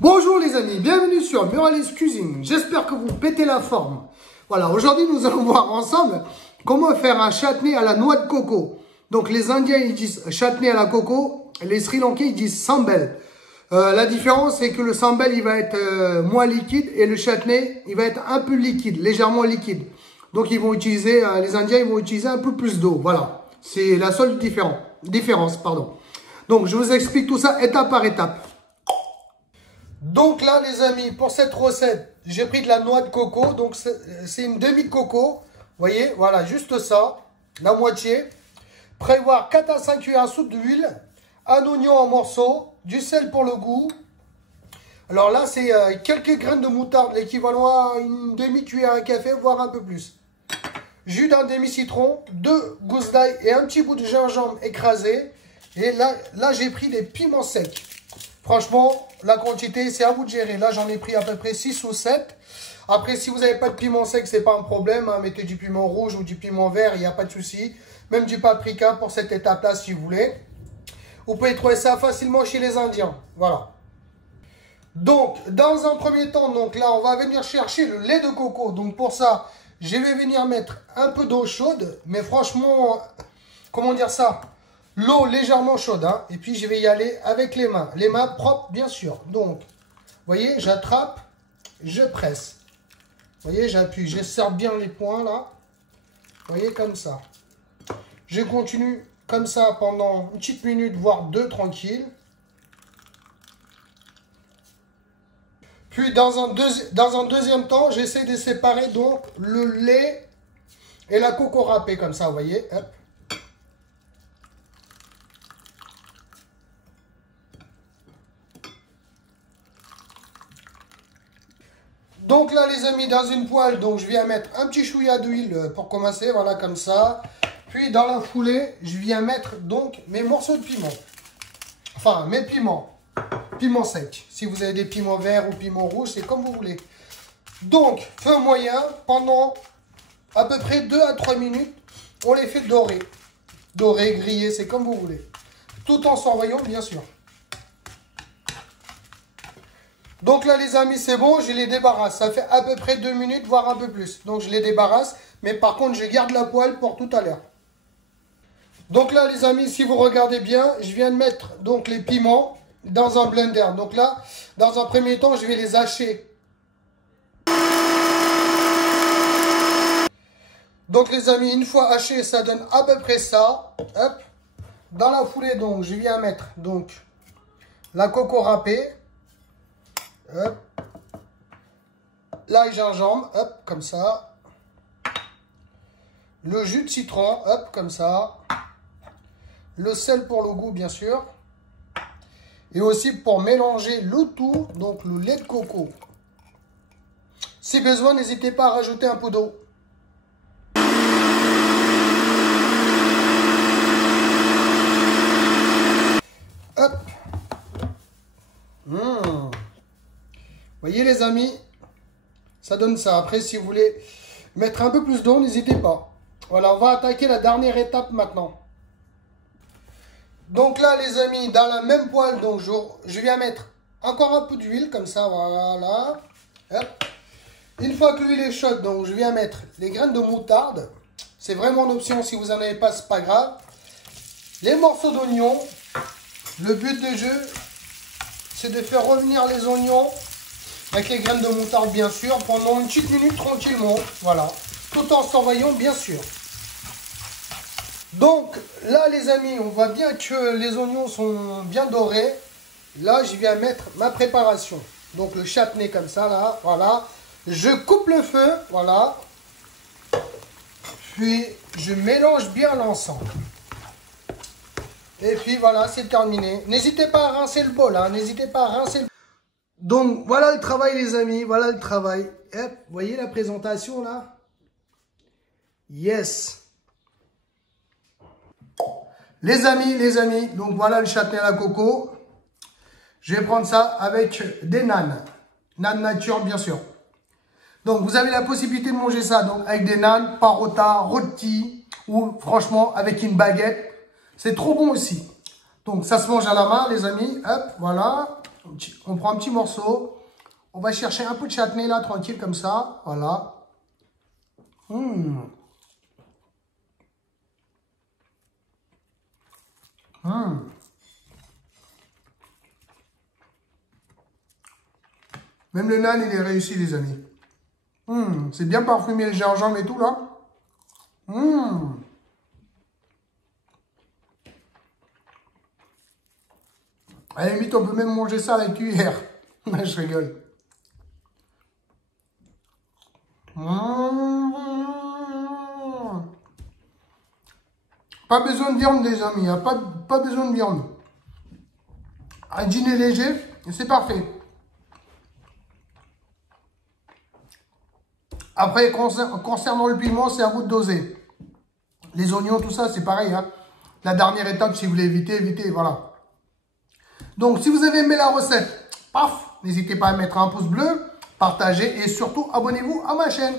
Bonjour les amis, bienvenue sur Muralist Cuisine. J'espère que vous pétez la forme. Voilà, aujourd'hui nous allons voir ensemble comment faire un chutney à la noix de coco. Donc les Indiens ils disent chutney à la coco, les Sri Lankais ils disent sambal. La différence c'est que le sambal il va être moins liquide et le chutney il va être un peu liquide, légèrement liquide. Donc ils vont utiliser, les Indiens ils vont utiliser un peu plus d'eau. Voilà, c'est la seule différence. Donc je vous explique tout ça étape par étape. Donc là les amis, pour cette recette, j'ai pris de la noix de coco. Donc c'est une demi-coco. Vous voyez, voilà, juste ça, la moitié. Prévoir 4 à 5 cuillères à soupe d'huile, un oignon en morceaux, du sel pour le goût. Alors là, c'est quelques graines de moutarde, l'équivalent à une demi-cuillère à café, voire un peu plus. Jus d'un demi-citron, 2 gousses d'ail et un petit bout de gingembre écrasé. Et là j'ai pris des piments secs. Franchement, la quantité, c'est à vous de gérer. Là, j'en ai pris à peu près 6 ou 7. Après, si vous n'avez pas de piment sec, c'est pas un problème. Hein. Mettez du piment rouge ou du piment vert, il n'y a pas de souci. Même du paprika pour cette étape-là, si vous voulez. Vous pouvez trouver ça facilement chez les Indiens. Voilà. Donc, dans un premier temps, donc là, on va venir chercher le lait de coco. Donc, pour ça, je vais venir mettre un peu d'eau chaude. Mais franchement, comment dire ça? L'eau légèrement chaude, hein, et puis je vais y aller avec les mains propres bien sûr. Donc, vous voyez, j'attrape, je presse. Vous voyez, j'appuie, je serre bien les poings là. Vous voyez, comme ça. Je continue comme ça pendant une petite minute, voire deux, tranquille. Puis dans un deuxième temps, j'essaie de séparer donc le lait et la coco râpée comme ça, vous voyez. Hop. Donc là les amis, dans une poêle, donc je viens mettre un petit chouïa d'huile pour commencer, voilà comme ça. Puis dans la foulée, je viens mettre donc mes morceaux de piment. Enfin, mes piments secs. Si vous avez des piments verts ou piments rouges, c'est comme vous voulez. Donc, feu moyen, pendant à peu près 2 à 3 minutes, on les fait dorer. Dorer, griller, c'est comme vous voulez. Tout en surveillant, bien sûr. Donc là les amis, c'est bon, je les débarrasse. Ça fait à peu près 2 minutes, voire un peu plus. Donc je les débarrasse, mais par contre je garde la poêle pour tout à l'heure. Donc là les amis, si vous regardez bien, je viens de mettre donc les piments dans un blender. Donc là, dans un premier temps, je vais les hacher. Donc les amis, une fois haché, ça donne à peu près ça. Hop. Dans la foulée, donc je viens mettre donc la coco râpée. Hop. L'ail gingembre, hop, comme ça. Le jus de citron, hop, comme ça. Le sel pour le goût, bien sûr. Et aussi pour mélanger le tout, donc le lait de coco. Si besoin, n'hésitez pas à rajouter un peu d'eau. Hop. Voyez les amis, ça donne ça. Après, si vous voulez mettre un peu plus d'eau, n'hésitez pas. Voilà, on va attaquer la dernière étape maintenant. Donc là, les amis, dans la même poêle, donc je viens mettre encore un peu d'huile, comme ça, voilà. Hop. Une fois que l'huile est chaude, donc je viens mettre les graines de moutarde. C'est vraiment une option, si vous n'en avez pas, c'est pas grave. Les morceaux d'oignon. Le but du jeu, c'est de faire revenir les oignons avec les graines de moutarde, bien sûr, pendant une petite minute tranquillement. Voilà. Tout en surveillant, bien sûr. Donc, là, les amis, on voit bien que les oignons sont bien dorés. Là, je viens mettre ma préparation. Donc, le chutney comme ça, là. Voilà. Je coupe le feu. Voilà. Puis, je mélange bien l'ensemble. Et puis, voilà, c'est terminé. N'hésitez pas à rincer le bol, hein. N'hésitez pas à rincer le... Donc, voilà le travail, les amis. Voilà le travail. Hop, vous voyez la présentation, là? Yes. Les amis, donc voilà le chutney à la coco. Je vais prendre ça avec des nanes. Nanes nature, bien sûr. Donc, vous avez la possibilité de manger ça donc avec des nanes, parota, rôti ou franchement avec une baguette. C'est trop bon aussi. Donc, ça se mange à la main, les amis. Hop, voilà. On prend un petit morceau. On va chercher un peu de chutney là, tranquille comme ça. Voilà. Même le naan, il est réussi, les amis. C'est bien parfumé, le gingembre et tout, là. À la limite, on peut même manger ça à la cuillère. Je rigole. Pas besoin de viande, les amis. Hein. Pas besoin de viande. Un dîner léger, c'est parfait. Après, concernant le piment, c'est à vous de doser. Les oignons, tout ça, c'est pareil. Hein. La dernière étape, si vous voulez éviter, évitez. Voilà. Donc, si vous avez aimé la recette, paf, n'hésitez pas à mettre un pouce bleu, partager et surtout, abonnez-vous à ma chaîne.